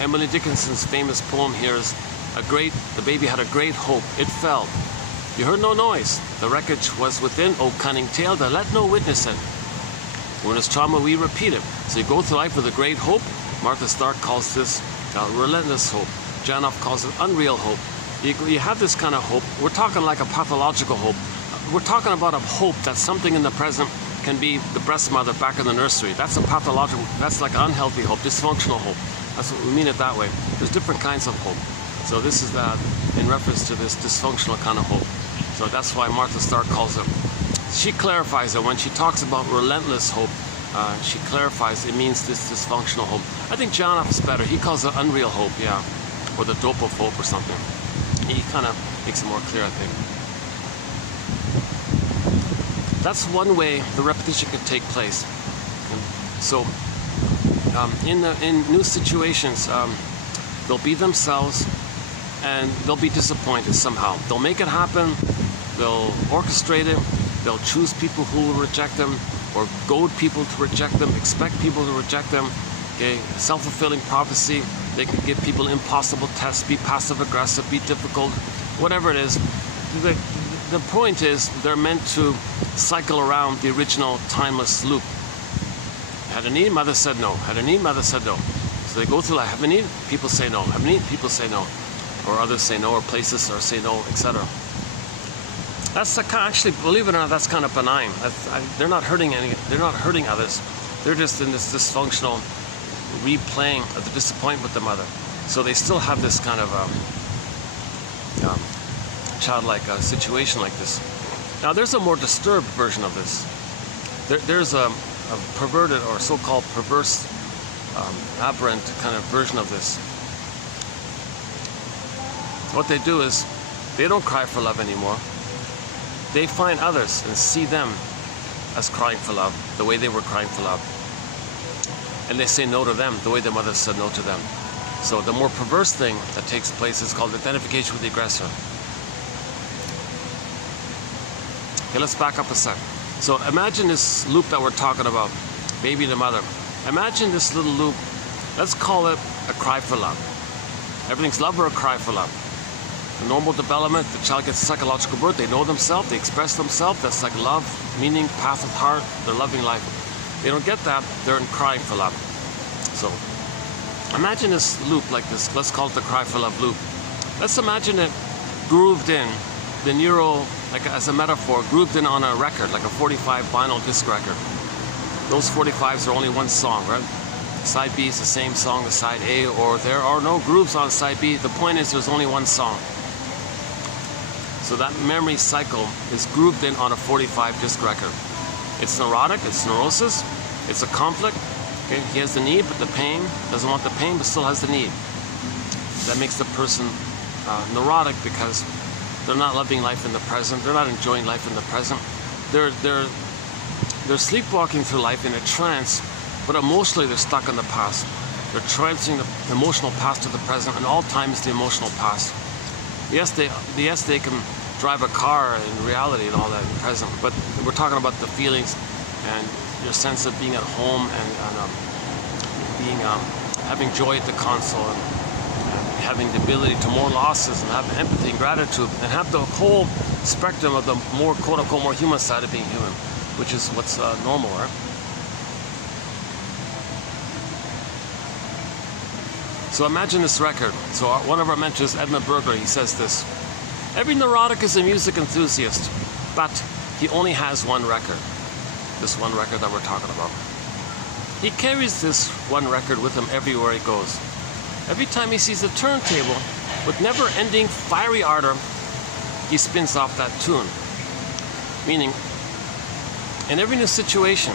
Emily Dickinson's famous poem here is, the baby had a great hope, it fell. You heard no noise. The wreckage was within, O cunning tale, that let no witness it. When it's trauma, we repeat it. So you go through life with a great hope. Martha Stark calls this relentless hope. Janoff calls it unreal hope. You have this kind of hope. We're talking like a pathological hope. We're talking about a hope that something in the present can be the breast mother back in the nursery. That's a pathological, that's like unhealthy hope, dysfunctional hope. That's what we mean it that way. There's different kinds of hope. So this is that in reference to this dysfunctional kind of hope. So that's why Martha Stark calls it. She clarifies it when she talks about relentless hope. She clarifies it means this dysfunctional hope. I think Janoff is better. He calls it unreal hope, yeah, or the dope of hope or something. He kind of makes it more clear, I think. That's one way the repetition can take place. So in new situations, they'll be themselves and they'll be disappointed somehow. They'll make it happen, they'll orchestrate it, they'll choose people who will reject them or goad people to reject them, expect people to reject them. Okay, self-fulfilling prophecy. They can give people impossible tests, be passive-aggressive, be difficult, whatever it is. The point is they're meant to cycle around the original timeless loop. Had a need, mother said no. Had a need, mother said no. So they go through life. Have a need, people say no. Have a need, people say no. Or others say no, or places or say no, etc. That's actually, believe it or not, that's kind of benign. They're not hurting they're not hurting others. They're just in this dysfunctional replaying of the disappointment with the mother. So they still have this kind of childlike situation like this. Now there's a more disturbed version of this. There's a perverted or so-called perverse, aberrant kind of version of this. What they do is they don't cry for love anymore. They find others and see them as crying for love, the way they were crying for love. And they say no to them, the way their mothers said no to them. So the more perverse thing that takes place is called identification with the aggressor. Okay, let's back up a sec. So imagine this loop that we're talking about, baby to mother. Imagine this little loop, let's call it a cry for love. Everything's love or a cry for love. The normal development, the child gets psychological birth, they know themselves, they express themselves, that's like love, meaning, path of heart, they're loving life. They don't get that, they're in crying for love. So, imagine this loop like this, let's call it the cry for love loop. Let's imagine it grooved in, the neural, like as a metaphor, grooved in on a record, like a 45 vinyl disc record. Those 45s are only one song, right? Side B is the same song as side A, or there are no grooves on side B. The point is there's only one song. So that memory cycle is grouped in on a 45 disc record. It's neurotic, it's neurosis, it's a conflict. Okay? He has the need, but the pain, doesn't want the pain, but still has the need. That makes the person neurotic because they're not loving life in the present, they're not enjoying life in the present. They're sleepwalking through life in a trance, but emotionally they're stuck in the past. They're trancing the emotional past to the present, and all time is the emotional past. Yes, they can drive a car in reality and all that in the present, but we're talking about the feelings and your sense of being at home and having joy at the console and having the ability to mourn losses and have empathy and gratitude and have the whole spectrum of the more quote-unquote more human side of being human, which is what's normal, right? So imagine this record. So one of our mentors, Edmund Berger, he says this: every neurotic is a music enthusiast, but he only has one record. This one record that we're talking about. He carries this one record with him everywhere he goes. Every time he sees a turntable with never-ending fiery ardor, he spins off that tune. Meaning, in every new situation,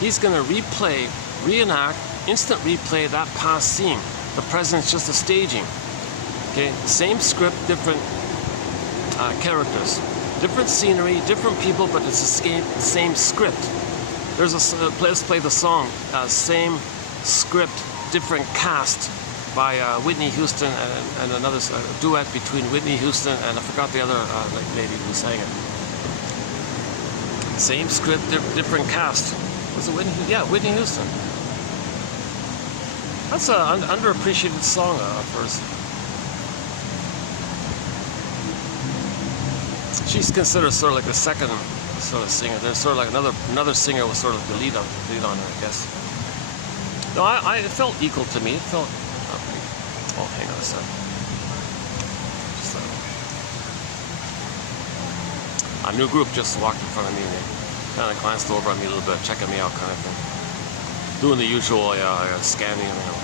he's going to replay, reenact, instant replay that past scene. The present's just a staging. Okay, same script, different characters, different scenery, different people, but it's the same script. There's let's play the song, same script, different cast by Whitney Houston and another duet between Whitney Houston and I forgot the other lady who sang it. Same script, different cast. Was it Whitney? Yeah, Whitney Houston. That's an underappreciated song of hers. She's considered sort of like the second sort of singer. There's sort of like another singer was sort of the lead on her, I guess. No, it felt equal to me. It felt. Oh, hang on a sec. Just, a new group just walked in front of me and they kind of glanced over at me a little bit, checking me out, kind of thing. Doing the usual scanning, you know.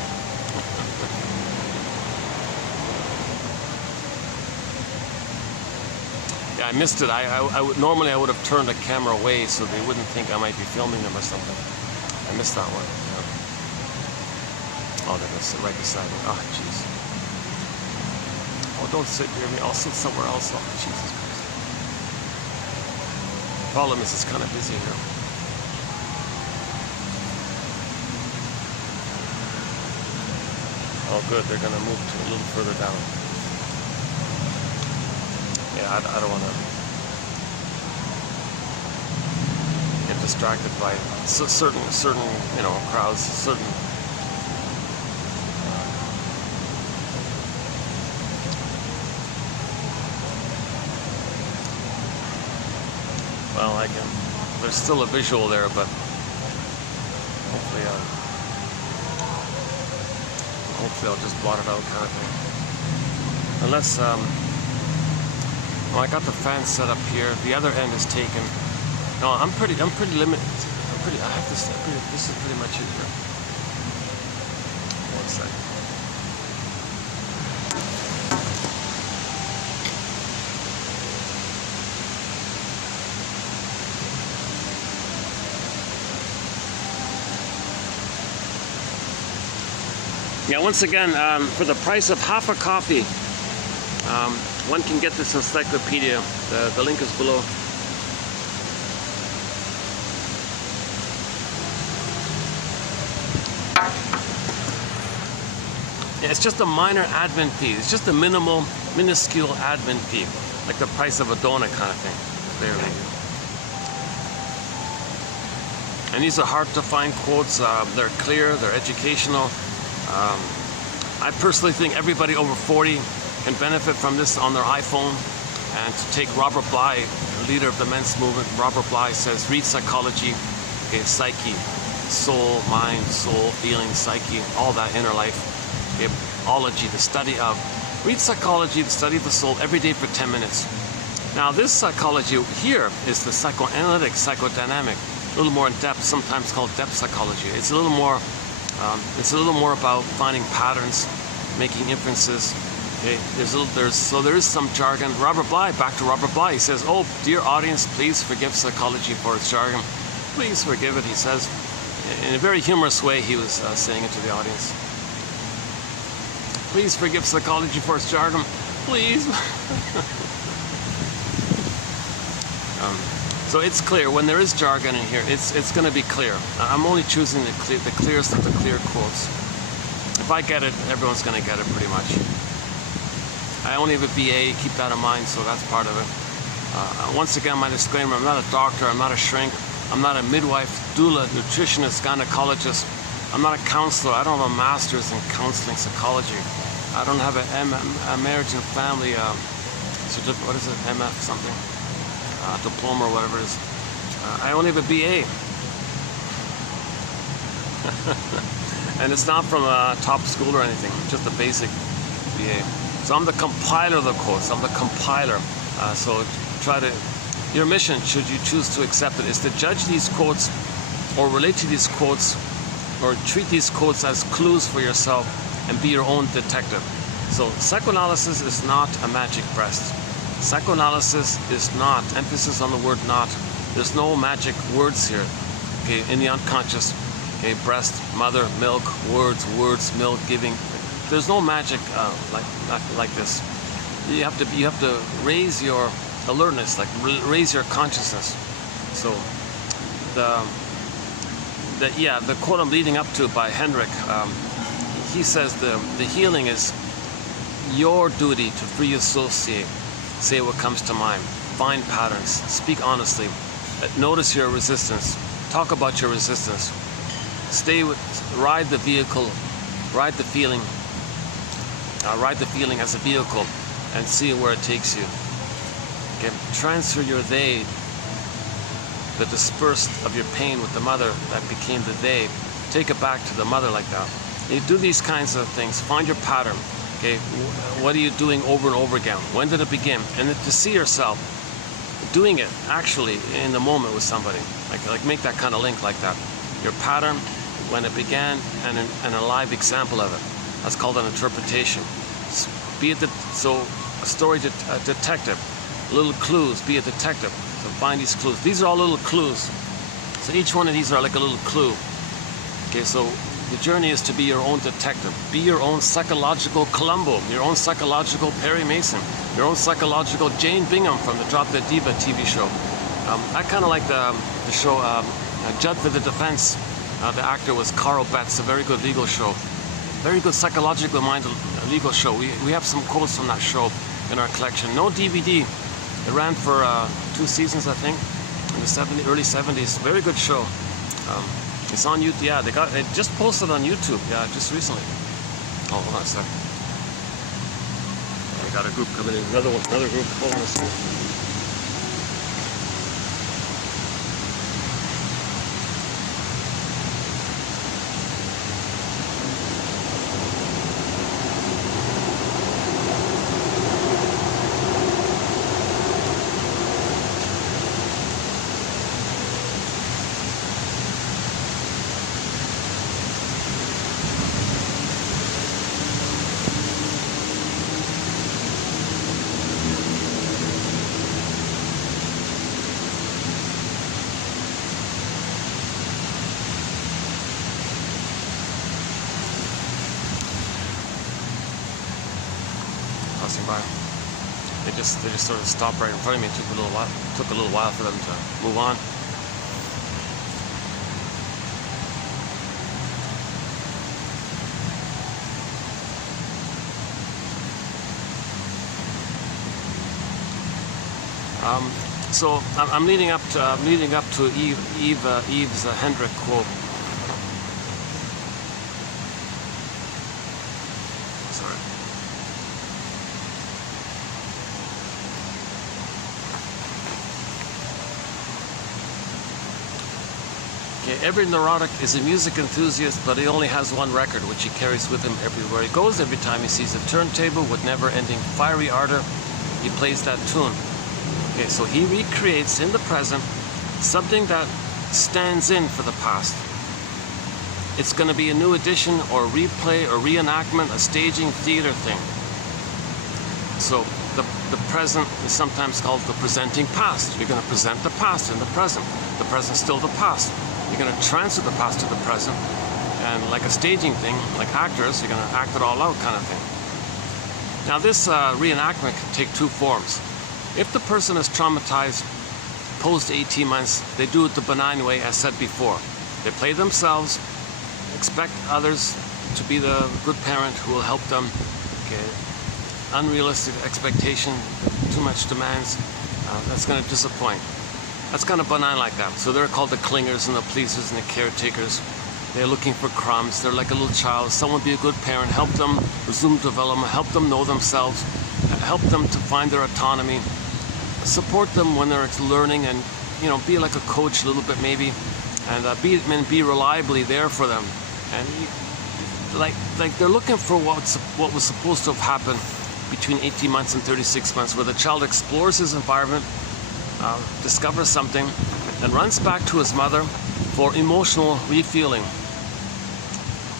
Yeah, I missed it. Normally I would have turned the camera away so they wouldn't think I might be filming them or something. I missed that one. Yeah. Oh, they're gonna sit right beside me. Oh, jeez. Oh, don't sit near me. I'll sit somewhere else. Oh, Jesus Christ. Problem is, it's kind of busy here. Oh, good. They're gonna move to a little further down. Yeah, I don't want to get distracted by certain crowds, certain. Well, there's still a visual there, but hopefully I'll just blot it out, kind of thing. Unless, well, I got the fan set up here. The other end is taken. No, I'm pretty limited. This is pretty much it here. One second. Yeah, once again, for the price of half a copy, one can get this encyclopedia. The link is below. Yeah, it's just a minor admin fee. It's just a minuscule admin fee, like the price of a donut kind of thing. Barely. And these are hard to find quotes. They're clear, they're educational. I personally think everybody over 40 can benefit from this on their iPhone. And to take Robert Bly, leader of the men's movement, Robert Bly says, read psychology, okay, psyche, soul, mind, soul, feeling, psyche, all that inner life, okay, ology, the study of. Read psychology, the study of the soul, every day for 10 minutes. Now this psychology here is the psychoanalytic, psychodynamic, a little more in depth, sometimes called depth psychology. It's a little more about finding patterns, making inferences. Okay, there is some jargon. Robert Bly, back to Robert Bly, he says, "Oh, dear audience, please forgive psychology for its jargon. Please forgive it," he says. In a very humorous way, he was saying it to the audience. Please forgive psychology for its jargon, please. So it's clear, when there is jargon in here, it's going to be clear. I'm only choosing the clearest of the clear quotes. If I get it, everyone's going to get it pretty much. I only have a BA, keep that in mind, so that's part of it. Once again, my disclaimer, I'm not a doctor, I'm not a shrink, I'm not a midwife, doula, nutritionist, gynecologist, I'm not a counselor, I don't have a master's in counseling psychology. I don't have a marriage and family certificate, what is it, MF something? Diploma or whatever it is. I only have a BA. And it's not from a top school or anything, just a basic BA. So I'm the compiler of the quotes, I'm the compiler. So your mission, should you choose to accept it, is to judge these quotes or relate to these quotes or treat these quotes as clues for yourself and be your own detective. So psychoanalysis is not a magic breast. Psychoanalysis is not, emphasis on the word not. There's no magic words here, okay, in the unconscious, okay, breast, mother, milk, words, milk, giving. There's no magic like this. You have to raise your alertness, like raise your consciousness. So the quote I'm leading up to by Hendrik, he says the healing is your duty to free associate. Say what comes to mind. Find patterns. Speak honestly. Notice your resistance. Talk about your resistance. Ride the vehicle. Ride the feeling. Ride the feeling as a vehicle, and see where it takes you. Okay. Transfer your they. The dispersed of your pain with the mother that became the they. Take it back to the mother like that. You do these kinds of things. Find your pattern. Okay, what are you doing over and over again? When did it begin? And then to see yourself doing it actually in the moment with somebody, like make that kind of link like that. Your pattern, when it began, and a live example of it. That's called an interpretation. So a story detective, little clues. Be a detective. So find these clues. These are all little clues. So each one of these are like a little clue. Okay, so the journey is to be your own detective. Be your own psychological Columbo, your own psychological Perry Mason, your own psychological Jane Bingham from the Drop Dead Diva TV show. I kind of like the show Judd for the Defense. The actor was Carl Betts, a very good legal show. Very good psychologically minded legal show. We have some quotes from that show in our collection. No DVD. It ran for 2 seasons, I think, in the early 70s. Very good show. It's on YouTube. Yeah, it just posted on YouTube. Yeah, just recently. Oh, hold on a sec. I got a group coming in. Another group. Hold on a second. passing by. They just sort of stopped right in front of me. It took a little while for them to move on. So I'm leading up to Eve's Hendrick quote. Sorry. Okay, every neurotic is a music enthusiast, but he only has one record, which he carries with him everywhere he goes. Every time he sees a turntable with never-ending fiery ardor, he plays that tune. Okay, so he recreates in the present something that stands in for the past. It's going to be a new edition or replay or reenactment, a staging theater thing. So the present is sometimes called the presenting past. You're going to present the past in the present. The present's still the past. You're going to transfer the past to the present, and like a staging thing, like actors, you're going to act it all out kind of thing. Now this reenactment can take two forms. If the person is traumatized post 18 months, they do it the benign way, as said before. They play themselves, expect others to be the good parent who will help them. Okay. Unrealistic expectation, too much demands, that's going to disappoint. That's kind of benign like that. So they're called the clingers and the pleasers and the caretakers. They're looking for crumbs. They're like a little child. Someone be a good parent, help them resume development, help them know themselves, help them to find their autonomy, support them when they're learning, and be like a coach a little bit maybe, and be reliably there for them. And like they're looking for what was supposed to have happened between 18 months and 36 months, where the child explores his environment, discovers something, and runs back to his mother for emotional refeeling.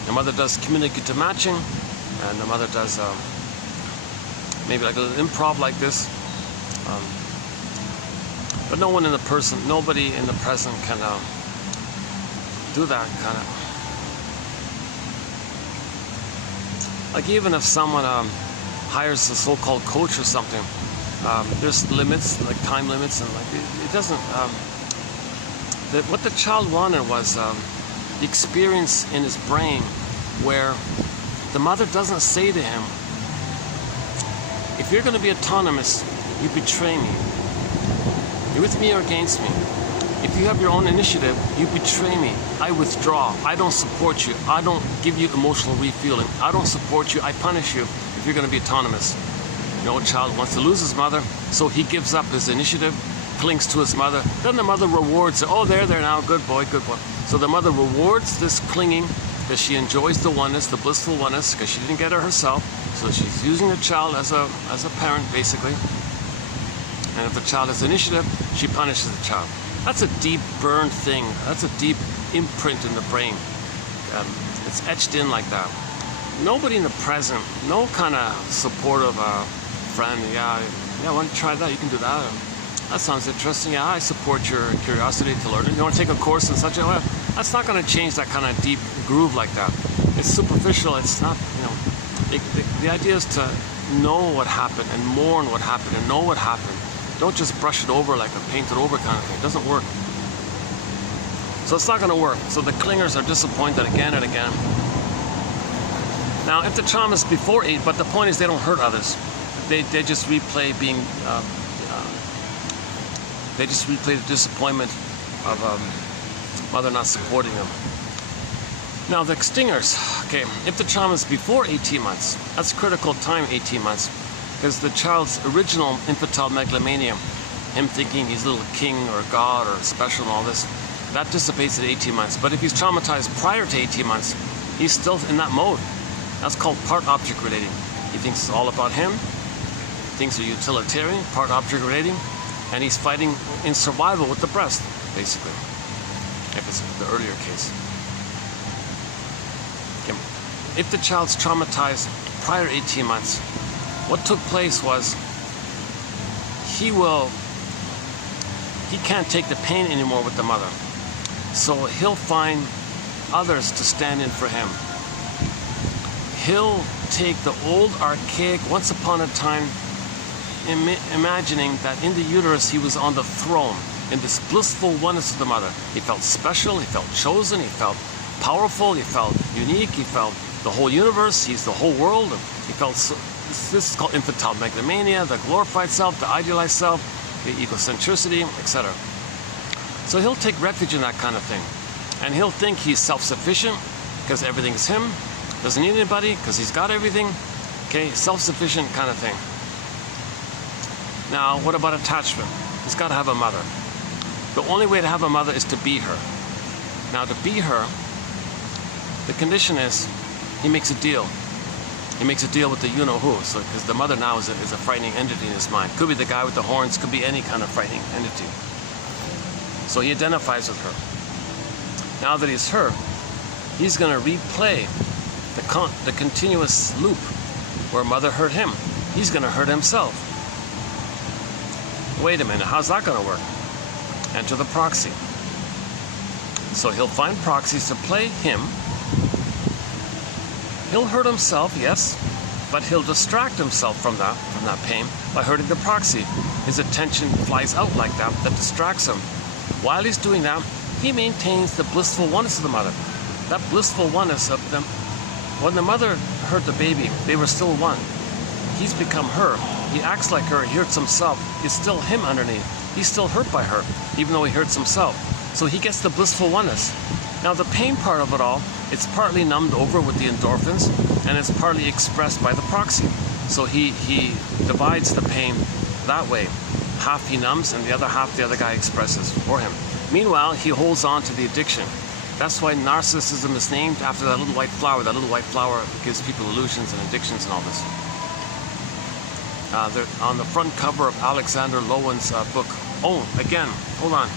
The mother does communicative matching, and the mother does maybe like a little improv like this. But nobody in the present can do that kind of. Like even if someone hires a so-called coach or something, there's limits, like time limits, and like it doesn't. What the child wanted was the experience in his brain where the mother doesn't say to him, if you're going to be autonomous, you betray me. You're with me or against me. If you have your own initiative, you betray me. I withdraw. I don't support you. I don't give you emotional refueling. I don't support you. I punish you if you're going to be autonomous. A child wants to lose his mother, so he gives up his initiative, clings to his mother. Then the mother rewards it. Oh, there now, good boy, good boy. So the mother rewards this clinging, because she enjoys the oneness, the blissful oneness, because she didn't get it herself. So she's using the child as a parent, basically. And if the child has initiative, she punishes the child. That's a deep burned thing. That's a deep imprint in the brain. It's etched in like that. Nobody in the present, no kind of supportive friend, yeah, why don't you try that? You can do that. That sounds interesting. Yeah, I support your curiosity to learn. You want to take a course in such a way? That's not going to change that kind of deep groove like that. It's superficial. It's not, the idea is to know what happened and mourn what happened and know what happened. Don't just brush it over like a painted over kind of thing. It doesn't work. So it's not going to work. So the clingers are disappointed again and again. Now, if the trauma is before 8, but the point is they don't hurt others. They just replay being, they just replay the disappointment of mother not supporting them. Now, the stingers, okay, if the trauma is before 18 months, that's critical time, 18 months, because the child's original infantile megalomania, him thinking he's a little king or god or special and all this, that dissipates at 18 months. But if he's traumatized prior to 18 months, he's still in that mode. That's called part-object relating. He thinks it's all about him, things are utilitarian, part-object relating, and he's fighting in survival with the breast, basically, if it's the earlier case. Okay. If the child's traumatized prior to 18 months, what took place was he can't take the pain anymore with the mother. So he'll find others to stand in for him. he'll take the old archaic, once upon a time, imagining that in the uterus he was on the throne, in this blissful oneness of the mother. He felt special, he felt chosen, he felt powerful, he felt unique, he felt the whole universe, he's the whole world. He felt, this is called infantile megalomania, the glorified self, the idealized self, the egocentricity, etc. So he'll take refuge in that kind of thing. And he'll think he's self-sufficient because everything's him, doesn't need anybody because he's got everything. Okay, self-sufficient kind of thing. Now, what about attachment? He's got to have a mother. The only way to have a mother is to be her. Now, to be her, the condition is he makes a deal. He makes a deal with the you-know-who, so because the mother now is a frightening entity in his mind. Could be the guy with the horns, could be any kind of frightening entity. So he identifies with her. Now that he's her, he's going to replay the continuous loop where mother hurt him. He's going to hurt himself. Wait a minute, how's that going to work? Enter the proxy. So he'll find proxies to play him. He'll hurt himself, yes, but he'll distract himself from that pain by hurting the proxy. His attention flies out like that distracts him. While he's doing that, he maintains the blissful oneness of the mother. That blissful oneness of them. When the mother hurt the baby, they were still one. He's become her. He acts like her. He hurts himself. It's still him underneath. He's still hurt by her, even though he hurts himself. So he gets the blissful oneness. Now the pain part of it all, it's partly numbed over with the endorphins, and it's partly expressed by the proxy. So he divides the pain that way. Half he numbs, and the other half the other guy expresses for him. Meanwhile, he holds on to the addiction. That's why narcissism is named after that little white flower. That little white flower gives people illusions and addictions and all this. They're on the front cover of Alexander Lowen's book. Oh, again, hold on.